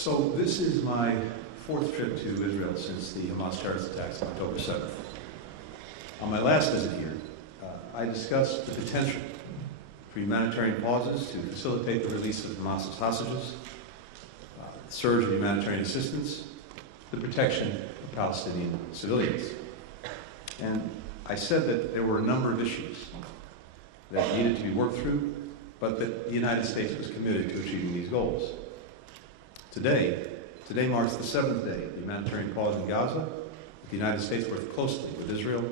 So this is my fourth trip to Israel since the Hamas terrorist attacks on October 7th. On my last visit here, I discussed the potential for humanitarian pauses to facilitate the release of Hamas's hostages, the surge of humanitarian assistance, the protection of Palestinian civilians. And I said that there were a number of issues that needed to be worked through, but that the United States was committed to achieving these goals. Today marks the seventh day of the humanitarian pause in Gaza, with the United States working closely with Israel,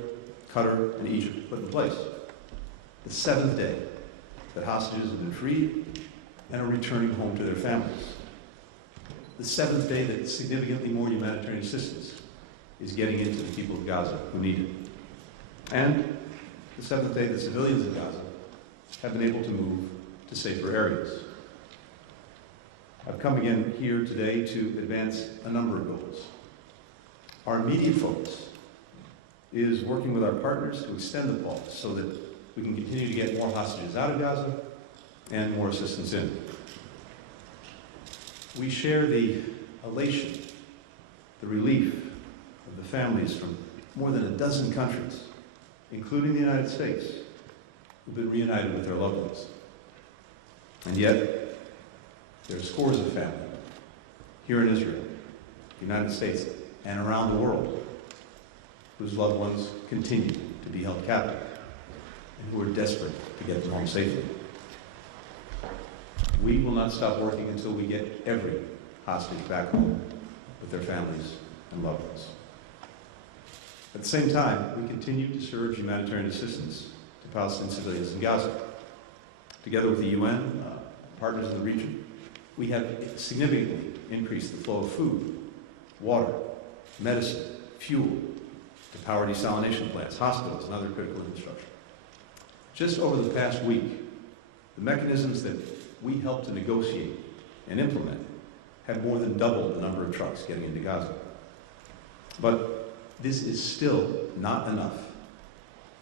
Qatar, and Egypt to put in place. The seventh day that hostages have been freed and are returning home to their families. The seventh day that significantly more humanitarian assistance is getting into the people of Gaza who need it. And the seventh day that civilians in Gaza have been able to move to safer areas. I've come again here today to advance a number of goals. Our immediate focus is working with our partners to extend the pause so that we can continue to get more hostages out of Gaza and more assistance in. We share the elation, the relief of the families from more than a dozen countries, including the United States, who've been reunited with their loved ones. And yet, there are scores of families here in Israel, the United States, and around the world whose loved ones continue to be held captive and who are desperate to get them home safely. We will not stop working until we get every hostage back home with their families and loved ones. At the same time, we continue to surge humanitarian assistance to Palestinian civilians in Gaza. Together with the UN, partners in the region, we have significantly increased the flow of food, water, medicine, fuel to power desalination plants, hospitals, and other critical infrastructure. Just over the past week, the mechanisms that we helped to negotiate and implement have more than doubled the number of trucks getting into Gaza. But this is still not enough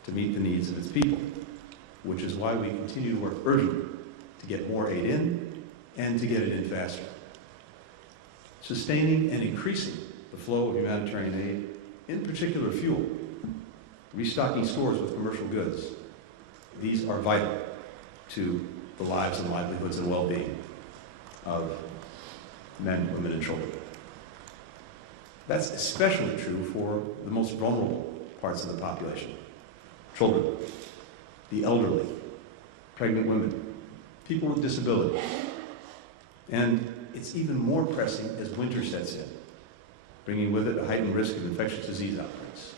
to meet the needs of its people, which is why we continue to work urgently to get more aid in and to get it in faster. Sustaining and increasing the flow of humanitarian aid, in particular fuel, restocking stores with commercial goods, these are vital to the lives and livelihoods and well-being of men, women, and children. That's especially true for the most vulnerable parts of the population. Children, the elderly, pregnant women, people with disabilities. And it's even more pressing as winter sets in, bringing with it a heightened risk of infectious disease outbreaks.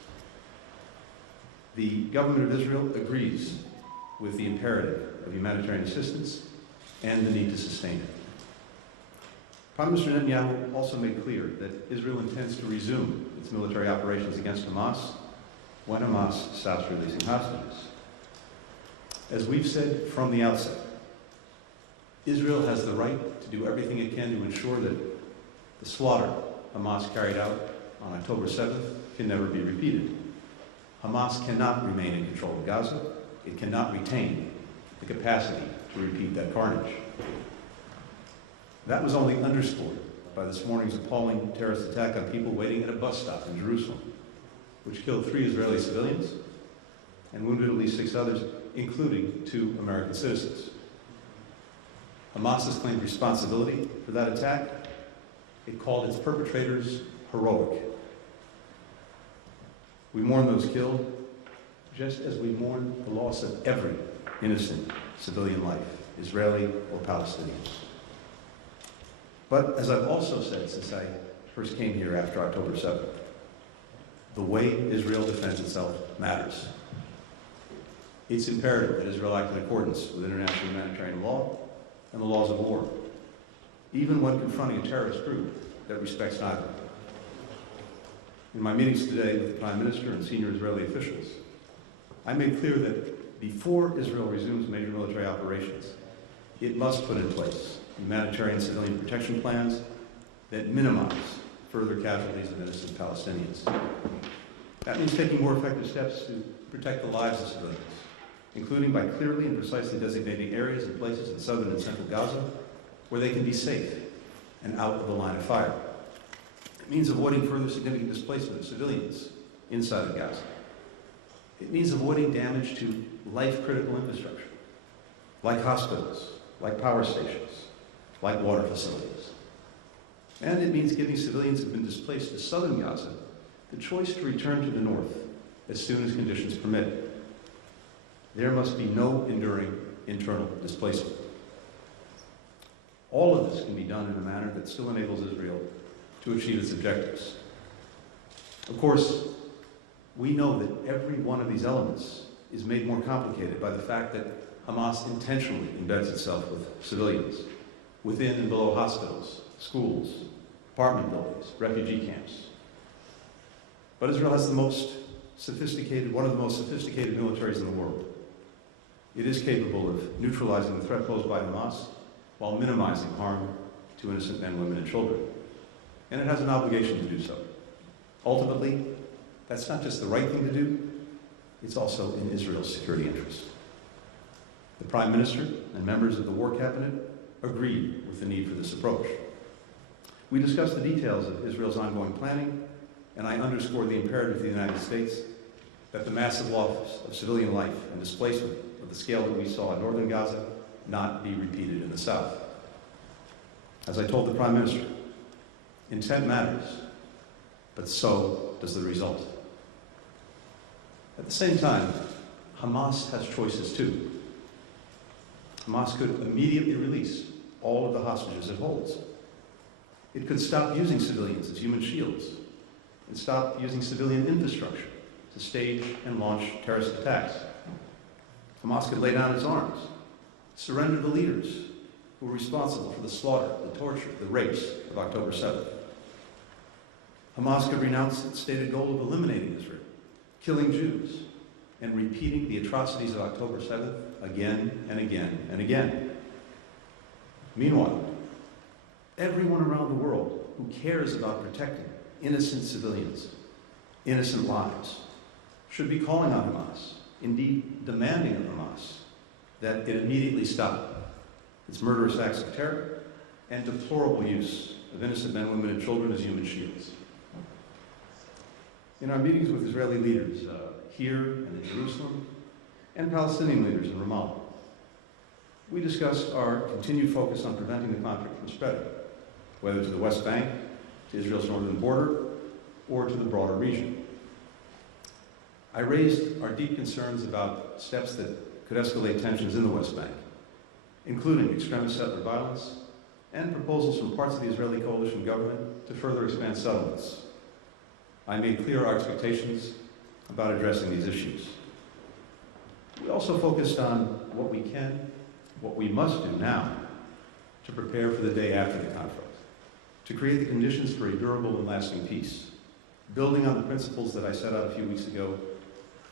The government of Israel agrees with the imperative of humanitarian assistance and the need to sustain it. Prime Minister Netanyahu also made clear that Israel intends to resume its military operations against Hamas when Hamas stops releasing hostages. As we've said from the outset, Israel has the right to do everything it can to ensure that the slaughter Hamas carried out on October 7th can never be repeated. Hamas cannot remain in control of Gaza. It cannot retain the capacity to repeat that carnage. That was only underscored by this morning's appalling terrorist attack on people waiting at a bus stop in Jerusalem, which killed 3 Israeli civilians and wounded at least 6 others, including 2 American citizens. Hamas has claimed responsibility for that attack. It called its perpetrators heroic. We mourn those killed, just as we mourn the loss of every innocent civilian life, Israeli or Palestinian. But as I've also said since I first came here after October 7th, the way Israel defends itself matters. It's imperative that Israel act in accordance with international humanitarian law and the laws of war, even when confronting a terrorist group that respects neither. In my meetings today with the Prime Minister and senior Israeli officials, I made clear that before Israel resumes major military operations, it must put in place humanitarian civilian protection plans that minimize further casualties of innocent Palestinians. That means taking more effective steps to protect the lives of civilians, including by clearly and precisely designating areas and places in southern and central Gaza where they can be safe and out of the line of fire. It means avoiding further significant displacement of civilians inside of Gaza. It means avoiding damage to life-critical infrastructure, like hospitals, like power stations, like water facilities. And it means giving civilians who have been displaced to southern Gaza the choice to return to the north as soon as conditions permit. There must be no enduring internal displacement. All of this can be done in a manner that still enables Israel to achieve its objectives. Of course, we know that every one of these elements is made more complicated by the fact that Hamas intentionally embeds itself with civilians, within and below hospitals, schools, apartment buildings, refugee camps. But Israel has one of the most sophisticated militaries in the world. It is capable of neutralizing the threat posed by Hamas while minimizing harm to innocent men, women, and children. And it has an obligation to do so. Ultimately, that's not just the right thing to do, it's also in Israel's security interest. The Prime Minister and members of the War Cabinet agreed with the need for this approach. We discussed the details of Israel's ongoing planning, and I underscored the imperative to the United States that the massive loss of civilian life and displacement of the scale that we saw in northern Gaza not be repeated in the south. As I told the Prime Minister, intent matters, but so does the result. At the same time, Hamas has choices too. Hamas could immediately release all of the hostages it holds. It could stop using civilians as human shields and stop using civilian infrastructure to stage and launch terrorist attacks. Hamas could lay down its arms, surrender the leaders who were responsible for the slaughter, the torture, the rapes of October 7th. Hamas could renounce its stated goal of eliminating Israel, killing Jews, and repeating the atrocities of October 7th again and again and again. Meanwhile, everyone around the world who cares about protecting innocent civilians, innocent lives, should be calling on Hamas, indeed demanding of Hamas, that it immediately stop its murderous acts of terror and deplorable use of innocent men, women, and children as human shields. In our meetings with Israeli leaders here and in Jerusalem, and Palestinian leaders in Ramallah, we discussed our continued focus on preventing the conflict from spreading, whether to the West Bank, to Israel's northern border, or to the broader region. I raised our deep concerns about steps that could escalate tensions in the West Bank, including extremist settler violence and proposals from parts of the Israeli coalition government to further expand settlements. I made clear our expectations about addressing these issues. We also focused on what we can, what we must do now to prepare for the day after the conflict, to create the conditions for a durable and lasting peace, building on the principles that I set out a few weeks ago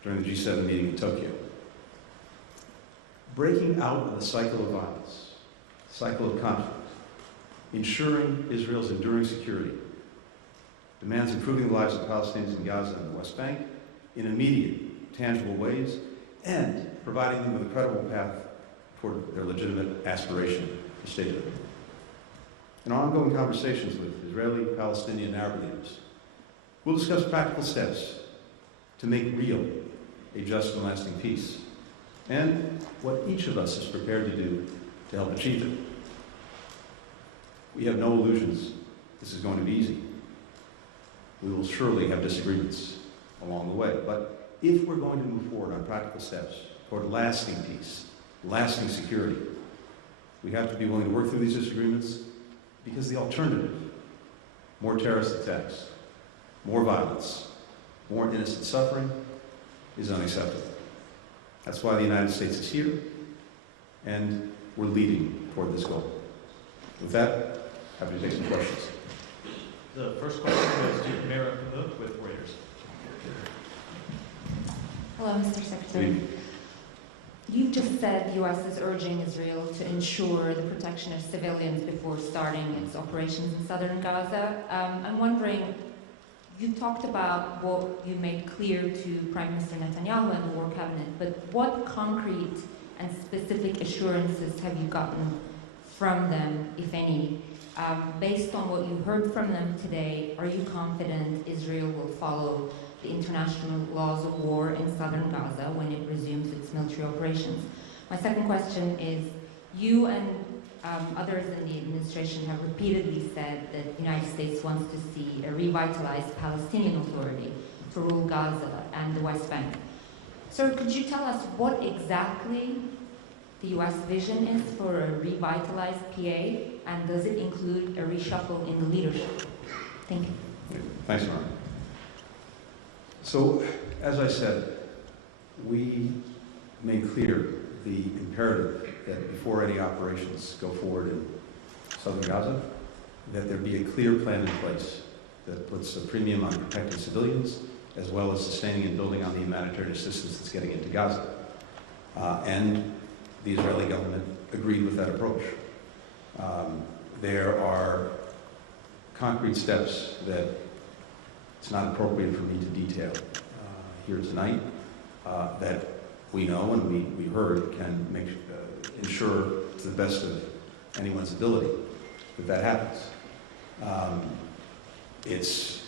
during the G7 meeting in Tokyo. Breaking out of the cycle of violence, cycle of conflict, ensuring Israel's enduring security, demands improving the lives of Palestinians in Gaza and the West Bank in immediate, tangible ways, and providing them with a credible path toward their legitimate aspiration for statehood. In our ongoing conversations with Israeli, Palestinian, and Arab leaders, we'll discuss practical steps to make real a just and lasting peace, and what each of us is prepared to do to help achieve it. We have no illusions this is going to be easy. We will surely have disagreements along the way, but if we're going to move forward on practical steps toward lasting peace, lasting security, we have to be willing to work through these disagreements, because the alternative, more terrorist attacks, more violence, more innocent suffering, is unacceptable. That's why the United States is here, and we're leading toward this goal. With that, happy to take some questions. The first question goes to Mara Kamut with Reuters. Hello, Mr. Secretary. You've just said the U.S. is urging Israel to ensure the protection of civilians before starting its operations in southern Gaza. I'm wondering, you talked about what you made clear to Prime Minister Netanyahu and the War Cabinet, but what concrete and specific assurances have you gotten from them, if any. Based on what you heard from them today, are you confident Israel will follow the international laws of war in southern Gaza when it resumes its military operations? My second question is, you and others in the administration have repeatedly said that the United States wants to see a revitalized Palestinian Authority to rule Gaza and the West Bank. Sir, could you tell us what exactly the U.S. vision is for a revitalized PA, and does it include a reshuffle in the leadership? Thank you. Thanks, Mark. So, as I said, we made clear the imperative that before any operations go forward in southern Gaza, that there be a clear plan in place that puts a premium on protecting civilians, as well as sustaining and building on the humanitarian assistance that's getting into Gaza. And the Israeli government agreed with that approach. There are concrete steps that it's not appropriate for me to detail here tonight that we know and we heard can ensure to the best of anyone's ability that happens. It's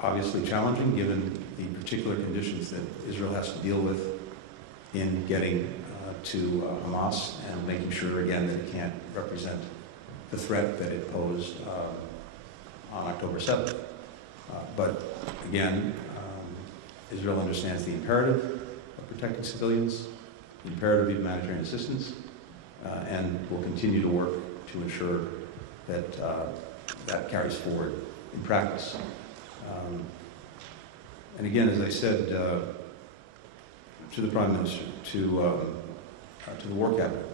obviously challenging given the particular conditions that Israel has to deal with in getting to Hamas and making sure again that it can't represent the threat that it posed on October 7th. But again, Israel understands the imperative of protecting civilians, the imperative of humanitarian assistance, and will continue to work to ensure that that carries forward in practice. And again, as I said to the Prime Minister, to the War Cabinet,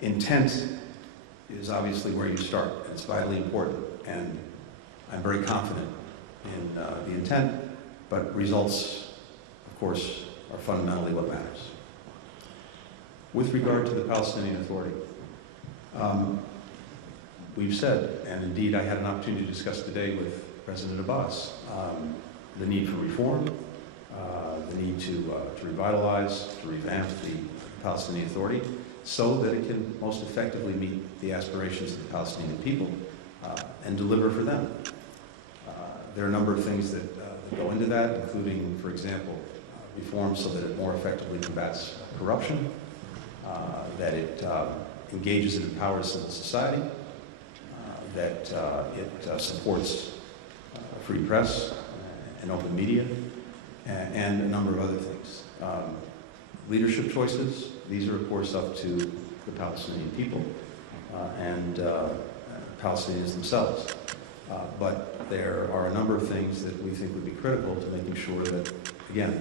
intent is obviously where you start. It's vitally important, and I'm very confident in the intent, but results, of course, are fundamentally what matters. With regard to the Palestinian Authority, we've said, and indeed I had an opportunity to discuss today with President Abbas, the need for reform, the need to revitalize, to revamp the Palestinian Authority so that it can most effectively meet the aspirations of the Palestinian people and deliver for them. There are a number of things that go into that, including, for example, reform so that it more effectively combats corruption, that it engages and empowers civil society, that it supports free press and open media, and a number of other things. Leadership choices, these are of course up to the Palestinian people and Palestinians themselves. But there are a number of things that we think would be critical to making sure that, again,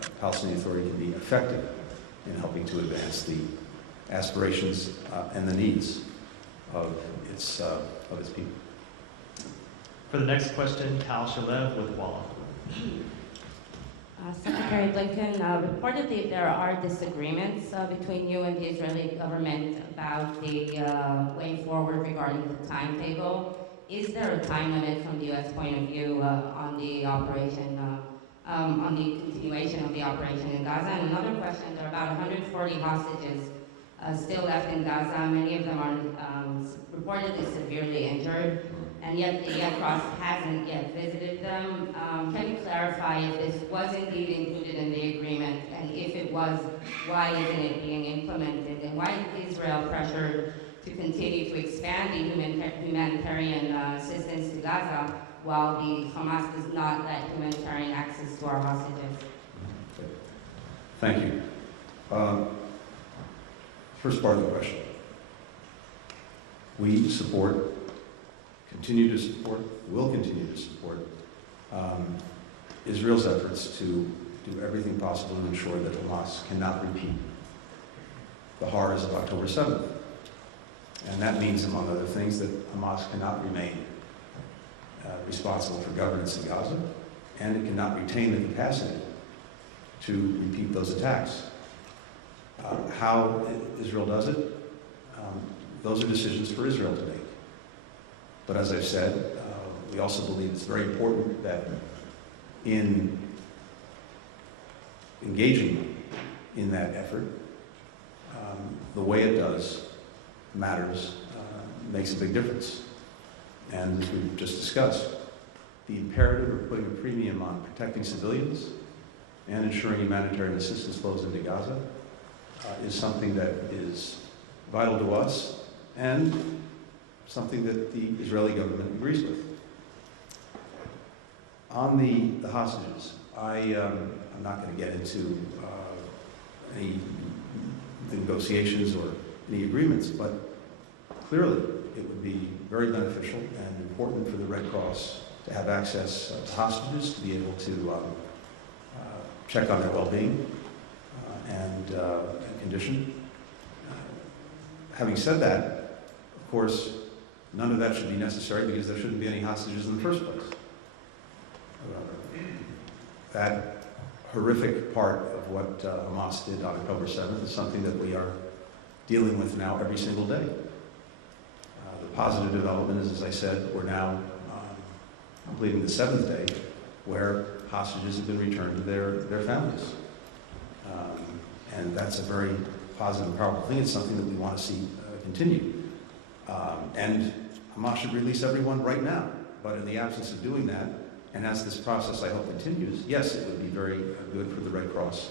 the Palestinian Authority can be effective in helping to advance the aspirations and the needs of its people. For the next question, Tal Shalev with Walla. Secretary Blinken, reportedly there are disagreements between you and the Israeli government about the way forward regarding the timetable. Is there a time limit from the U.S. point of view on the operation, on the continuation of the operation in Gaza? And another question, there are about 140 hostages still left in Gaza. Many of them are reportedly severely injured, and yet the Red Cross hasn't yet visited them. Can you clarify if this was indeed included in the agreement, and if it was, why isn't it being implemented, and why is Israel pressured to continue to expand the humanitarian assistance to Gaza while the Hamas does not let humanitarian access to our hostages? Thank you. First part of the question. We support, continue to support, will continue to support Israel's efforts to do everything possible to ensure that Hamas cannot repeat the horrors of October 7th. And that means, among other things, that Hamas cannot remain responsible for governance in Gaza, and it cannot retain the capacity to repeat those attacks. How Israel does it, those are decisions for Israel to make. But as I've said, we also believe it's very important that in engaging in that effort, the way it does matters makes a big difference. And as we've just discussed, the imperative of putting a premium on protecting civilians and ensuring humanitarian assistance flows into Gaza is something that is vital to us and something that the Israeli government agrees with. On the hostages, I'm not going to get into any negotiations or any agreements, but clearly it would be very beneficial and important for the Red Cross to have access to hostages, to be able to check on their well-being and condition. Having said that, of course, none of that should be necessary because there shouldn't be any hostages in the first place. That horrific part of what Hamas did on October 7th is something that we are dealing with now every single day. The positive development is, as I said, we're now completing the 7th day where hostages have been returned to their families. And that's a very positive and powerful thing. It's something that we want to see continue. And Hamas should release everyone right now. But in the absence of doing that, and as this process, I hope, continues, yes, it would be very good for the Red Cross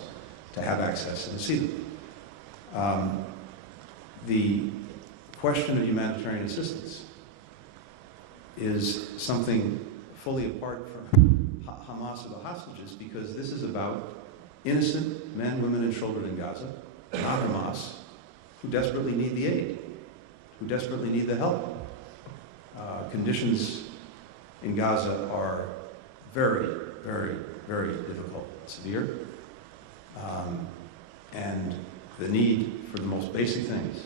to have access and to see them. The question of humanitarian assistance is something fully apart from Hamas or the hostages, because this is about innocent men, women, and children in Gaza, not Hamas, who desperately need the aid, who desperately need the help. Conditions in Gaza are very, very, very difficult and severe. And the need for the most basic things,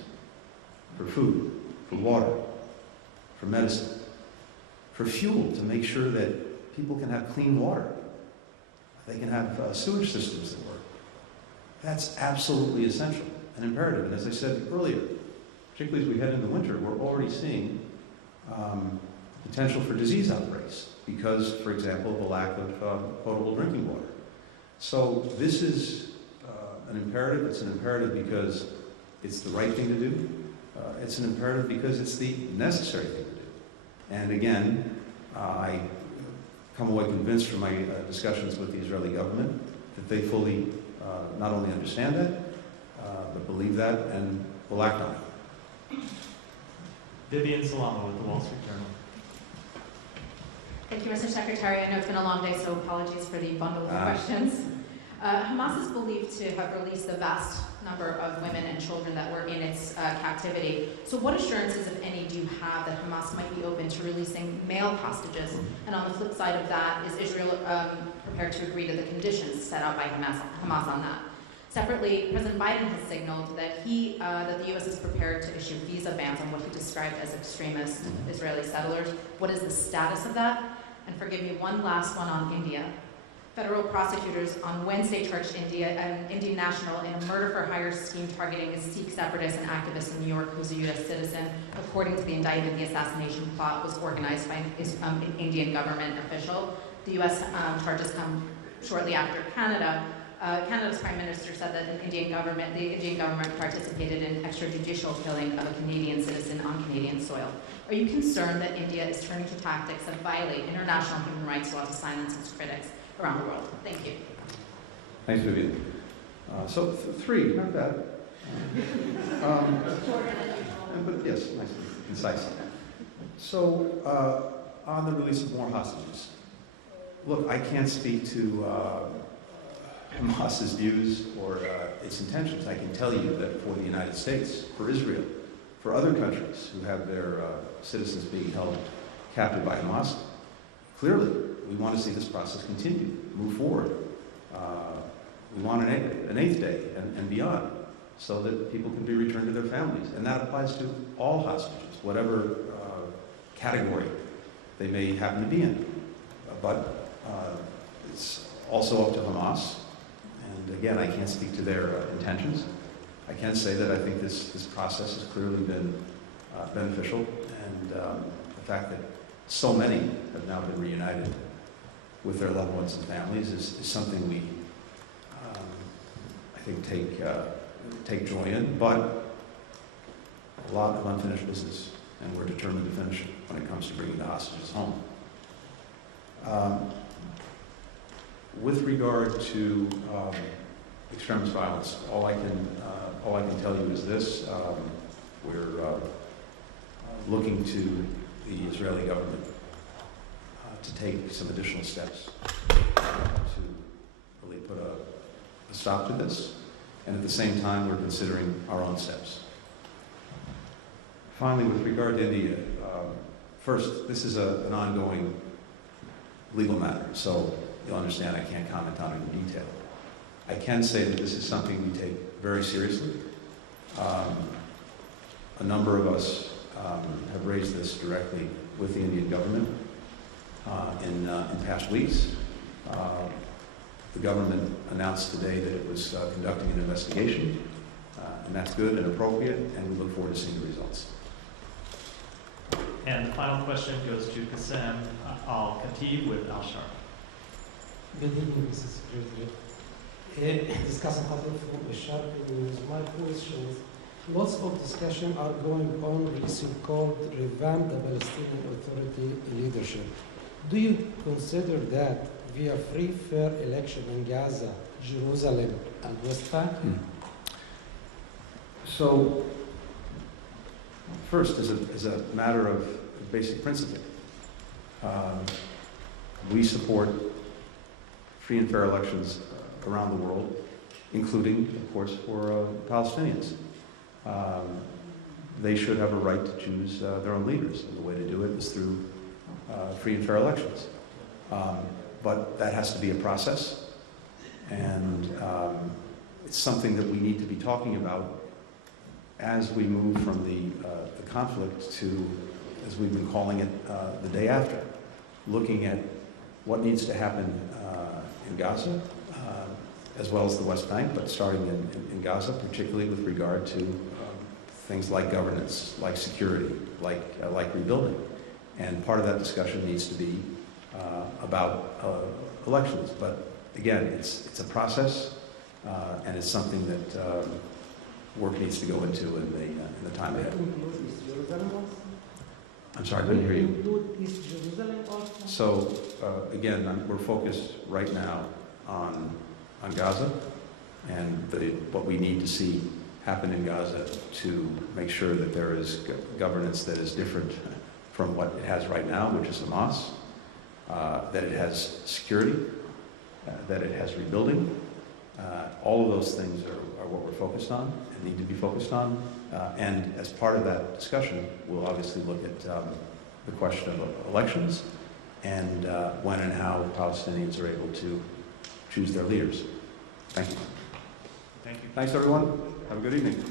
for food, for water, for medicine, for fuel to make sure that people can have clean water, they can have sewage systems that work. That's absolutely essential and imperative. And as I said earlier, particularly as we head into winter, we're already seeing potential for disease outbreaks because, for example, of a lack of potable drinking water. So this is an imperative. It's an imperative because it's the right thing to do. It's an imperative because it's the necessary thing to do. And again, I come away convinced from my discussions with the Israeli government that they fully not only understand that, but believe that and will act on it. Vivian Salama with the Wall Street Journal. Thank you, Mr. Secretary. I know it's been a long day, so apologies for the bundle of questions. Hamas is believed to have released the vast number of women and children that were in its captivity. So what assurances, if any, do you have that Hamas might be open to releasing male hostages? And on the flip side of that, is Israel prepared to agree to the conditions set out by Hamas on that? Separately, President Biden has signaled that that the U.S. is prepared to issue visa bans on what he described as extremist Israeli settlers. What is the status of that? And forgive me, one last one on India. Federal prosecutors on Wednesday charged an Indian national in a murder-for-hire scheme targeting a Sikh separatist and activist in New York who's a U.S. citizen. According to the indictment, the assassination plot was organized by an Indian government official. The U.S. charges come shortly after Canada. Canada's Prime Minister said that the Indian government participated in extrajudicial killing of a Canadian citizen on Canadian soil. Are you concerned that India is turning to tactics that violate international human rights law to silence its critics around the world? Thank you. Thanks, Vivian. So three, not bad. But yes, nice and concise. So on the release of more hostages, look, I can't speak to Hamas's views or its intentions. I can tell you that for the United States, for Israel, for other countries who have their citizens being held captive by Hamas, clearly we want to see this process continue, move forward. We want an eighth day and beyond so that people can be returned to their families. And that applies to all hostages, whatever category they may happen to be in. But it's also up to Hamas. And again, I can't speak to their intentions. I can say that I think this process has clearly been beneficial, and the fact that so many have now been reunited with their loved ones and families is something we, I think, take joy in. But a lot of unfinished business, and we're determined to finish it when it comes to bringing the hostages home. With regard to extremist violence, all I can tell you is this: we're looking to the Israeli government to take some additional steps to really put a stop to this, and at the same time, we're considering our own steps. Finally, with regard to India, first, this is an ongoing legal matter, so you'll understand I can't comment on it in detail. I can say that this is something we take very seriously. A number of us have raised this directly with the Indian government in past weeks. The government announced today that it was conducting an investigation, and that's good and appropriate, and we look forward to seeing the results. And the final question goes to Qassem Al-Khatib with Al-Shar. Good evening, Mrs. Secretary. Discussing Khatib from Al-Shar News. My question is, lots of discussion are going on with so-called revamp the Palestinian Authority leadership. Do you consider that via free, fair election in Gaza, Jerusalem, and West Bank? So, first, as a matter of basic principle, we support free and fair elections around the world, including, of course, for Palestinians. They should have a right to choose their own leaders, and the way to do it is through free and fair elections. But that has to be a process, and it's something that we need to be talking about as we move from the conflict to, as we've been calling it, the day after, looking at what needs to happen in Gaza, as well as the West Bank, but starting in Gaza, particularly with regard to things like governance, like security, like rebuilding. And part of that discussion needs to be about elections. But again, it's a process, and it's something that work needs to go into in the time ahead. Include East Jerusalem also? I'm sorry, I couldn't hear you. Include East Jerusalem also? So again, we're focused right now on Gaza and what we need to see happen in Gaza to make sure that there is governance that is different from what it has right now, which is Hamas, that it has security, that it has rebuilding. All of those things are what we're focused on and need to be focused on. And as part of that discussion, we'll obviously look at the question of elections and when and how Palestinians are able to choose their leaders. Thank you. Thank you. Thanks, everyone. Have a good evening.